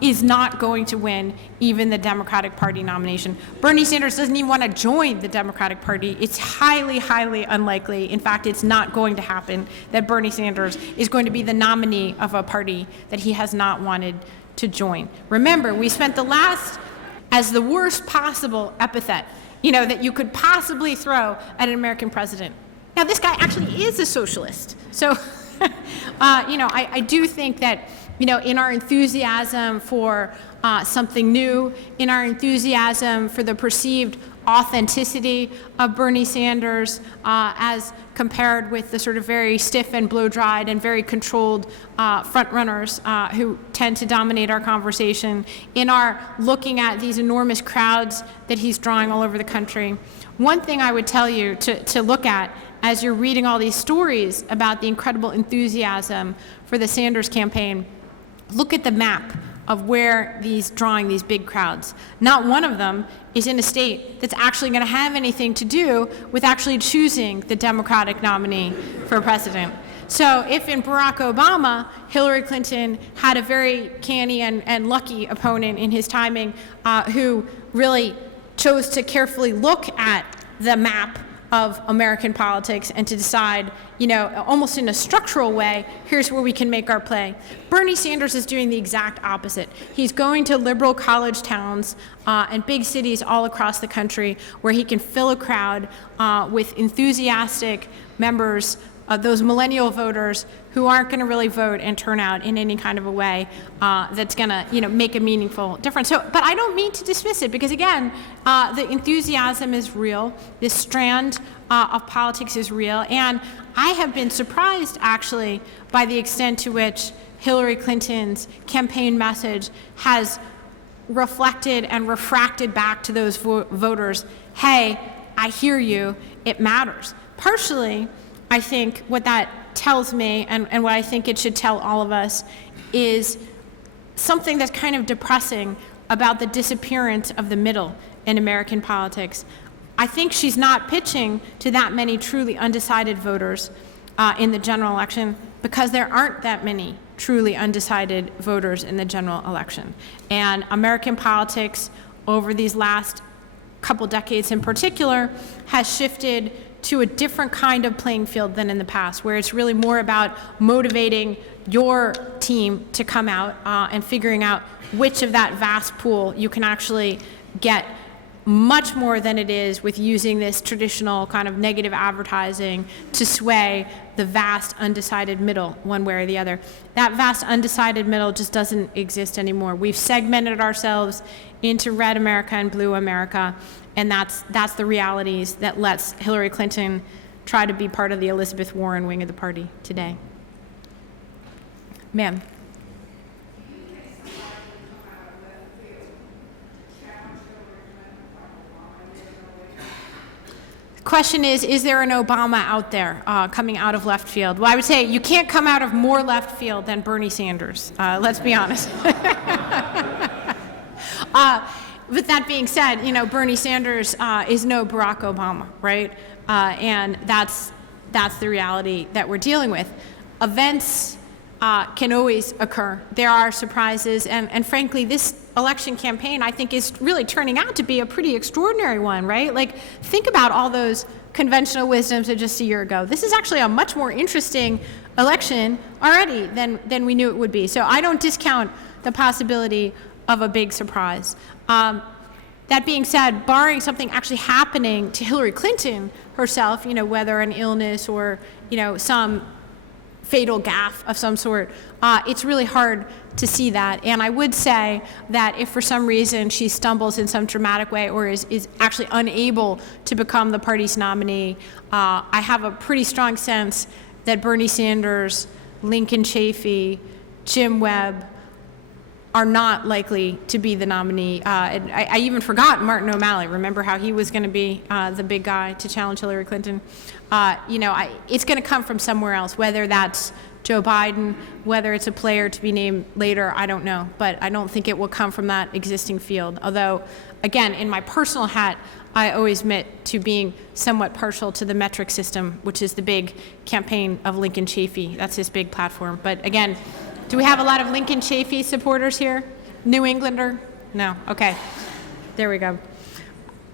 is not going to win even the Democratic Party nomination. Bernie Sanders doesn't even want to join the Democratic Party. It's highly, highly unlikely. In fact, it's not going to happen that Bernie Sanders is going to be the nominee of a party that he has not wanted to join. Remember, we spent the last as the worst possible epithet, that you could possibly throw at an American president. Now, this guy actually is a socialist. So, I do think that in our enthusiasm for something new, in our enthusiasm for the perceived authenticity of Bernie Sanders as compared with the sort of very stiff and blow-dried and very controlled front-runners who tend to dominate our conversation, in our looking at these enormous crowds that he's drawing all over the country. One thing I would tell you to look at as you're reading all these stories about the incredible enthusiasm for the Sanders campaign, look at the map of where he's drawing these big crowds. Not one of them is in a state that's actually going to have anything to do with actually choosing the Democratic nominee for president. So if in Barack Obama, Hillary Clinton had a very canny and lucky opponent in his timing who really chose to carefully look at the map of American politics and to decide, almost in a structural way, here's where we can make our play. Bernie Sanders is doing the exact opposite. He's going to liberal college towns and big cities all across the country where he can fill a crowd with enthusiastic members, those millennial voters who aren't going to really vote and turn out in any kind of a way that's going to, make a meaningful difference. So, but I don't mean to dismiss it because, again, the enthusiasm is real. This strand of politics is real. And I have been surprised, actually, by the extent to which Hillary Clinton's campaign message has reflected and refracted back to those voters, hey, I hear you, it matters. Partially, I think what that tells me, and what I think it should tell all of us, is something that's kind of depressing about the disappearance of the middle in American politics. I think she's not pitching to that many truly undecided voters in the general election because there aren't that many truly undecided voters in the general election. And American politics over these last couple decades in particular has shifted to a different kind of playing field than in the past, where it's really more about motivating your team to come out and figuring out which of that vast pool you can actually get much more than it is with using this traditional kind of negative advertising to sway the vast undecided middle one way or the other. That vast undecided middle just doesn't exist anymore. We've segmented ourselves into red America and blue America, and that's the realities that lets Hillary Clinton try to be part of the Elizabeth Warren wing of the party today. Ma'am. Question is there an Obama out there coming out of left field? Well, I would say you can't come out of more left field than Bernie Sanders. Let's be honest. With that being said, Bernie Sanders is no Barack Obama, right? And that's the reality that we're dealing with. Events can always occur. There are surprises, and frankly, this election campaign, I think, is really turning out to be a pretty extraordinary one, right? Like, think about all those conventional wisdoms of just a year ago. This is actually a much more interesting election already than we knew it would be. So I don't discount the possibility of a big surprise. That being said, barring something actually happening to Hillary Clinton herself, whether an illness or, some fatal gaffe of some sort, it's really hard to see that. And I would say that if for some reason she stumbles in some dramatic way or is actually unable to become the party's nominee, I have a pretty strong sense that Bernie Sanders, Lincoln Chafee, Jim Webb are not likely to be the nominee. I even forgot Martin O'Malley. Remember how he was going to be the big guy to challenge Hillary Clinton? It's going to come from somewhere else, whether that's Joe Biden, whether it's a player to be named later, I don't know. But I don't think it will come from that existing field. Although, again, in my personal hat, I always admit to being somewhat partial to the metric system, which is the big campaign of Lincoln Chafee. That's his big platform. But again, do we have a lot of Lincoln Chafee supporters here? New Englander? No. Okay. There we go.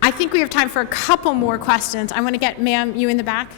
I think we have time for a couple more questions. I want to get, ma'am, you in the back.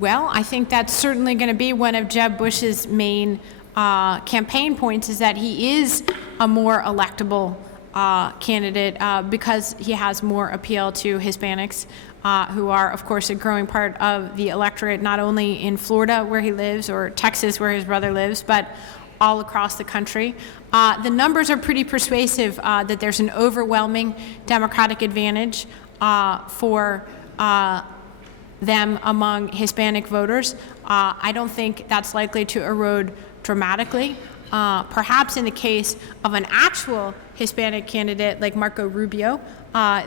Well, I think that's certainly going to be one of Jeb Bush's main campaign points, is that he is a more electable candidate because he has more appeal to Hispanics, who are, of course, a growing part of the electorate, not only in Florida, where he lives, or Texas, where his brother lives, but all across the country. The numbers are pretty persuasive that there's an overwhelming Democratic advantage for them among Hispanic voters. I don't think that's likely to erode dramatically. Perhaps in the case of an actual Hispanic candidate like Marco Rubio,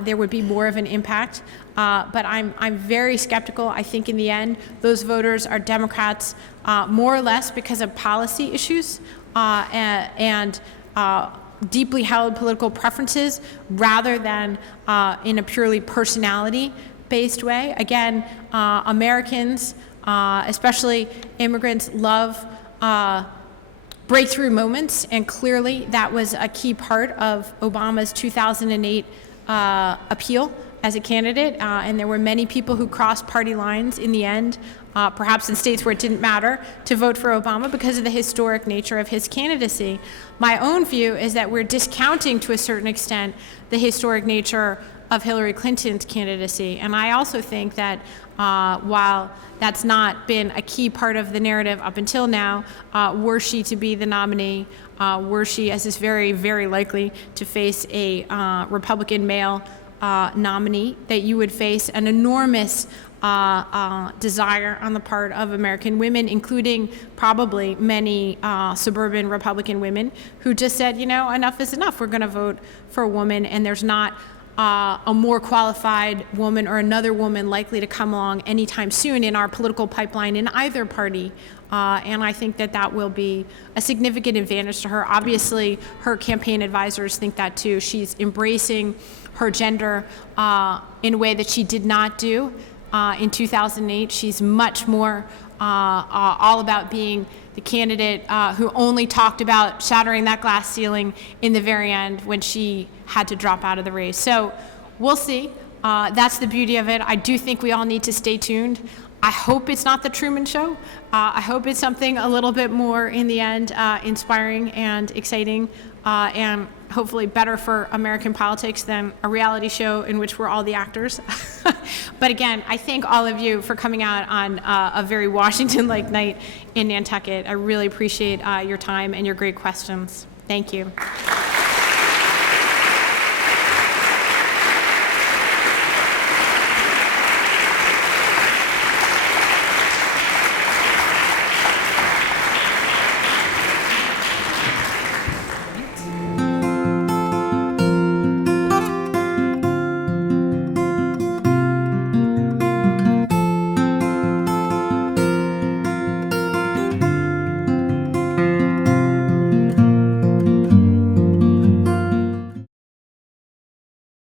there would be more of an impact. But I'm very skeptical. I think in the end, those voters are Democrats more or less because of policy issues and deeply held political preferences rather than in a purely personality-based way. Again, Americans, especially immigrants, love breakthrough moments, and clearly that was a key part of Obama's 2008 appeal as a candidate, and there were many people who crossed party lines in the end, perhaps in states where it didn't matter, to vote for Obama because of the historic nature of his candidacy. My own view is that we're discounting to a certain extent the historic nature of Hillary Clinton's candidacy. And I also think that while that's not been a key part of the narrative up until now, were she to be the nominee, were she, as is very, very likely, to face a Republican male nominee, that you would face an enormous desire on the part of American women, including probably many suburban Republican women who just said, you know, enough is enough. We're going to vote for a woman, and there's not a more qualified woman or another woman likely to come along anytime soon in our political pipeline in either party. And I think that that will be a significant advantage to her. Obviously, her campaign advisors think that too. She's embracing her gender in a way that she did not do in 2008. She's much more all about being the candidate who only talked about shattering that glass ceiling in the very end when she had to drop out of the race. So we'll see. That's the beauty of it. I do think we all need to stay tuned. I hope it's not the Truman Show. I hope it's something a little bit more, in the end, inspiring and exciting, and hopefully better for American politics than a reality show in which we're all the actors. But again, I thank all of you for coming out on a very Washington-like night in Nantucket. I really appreciate your time and your great questions. Thank you.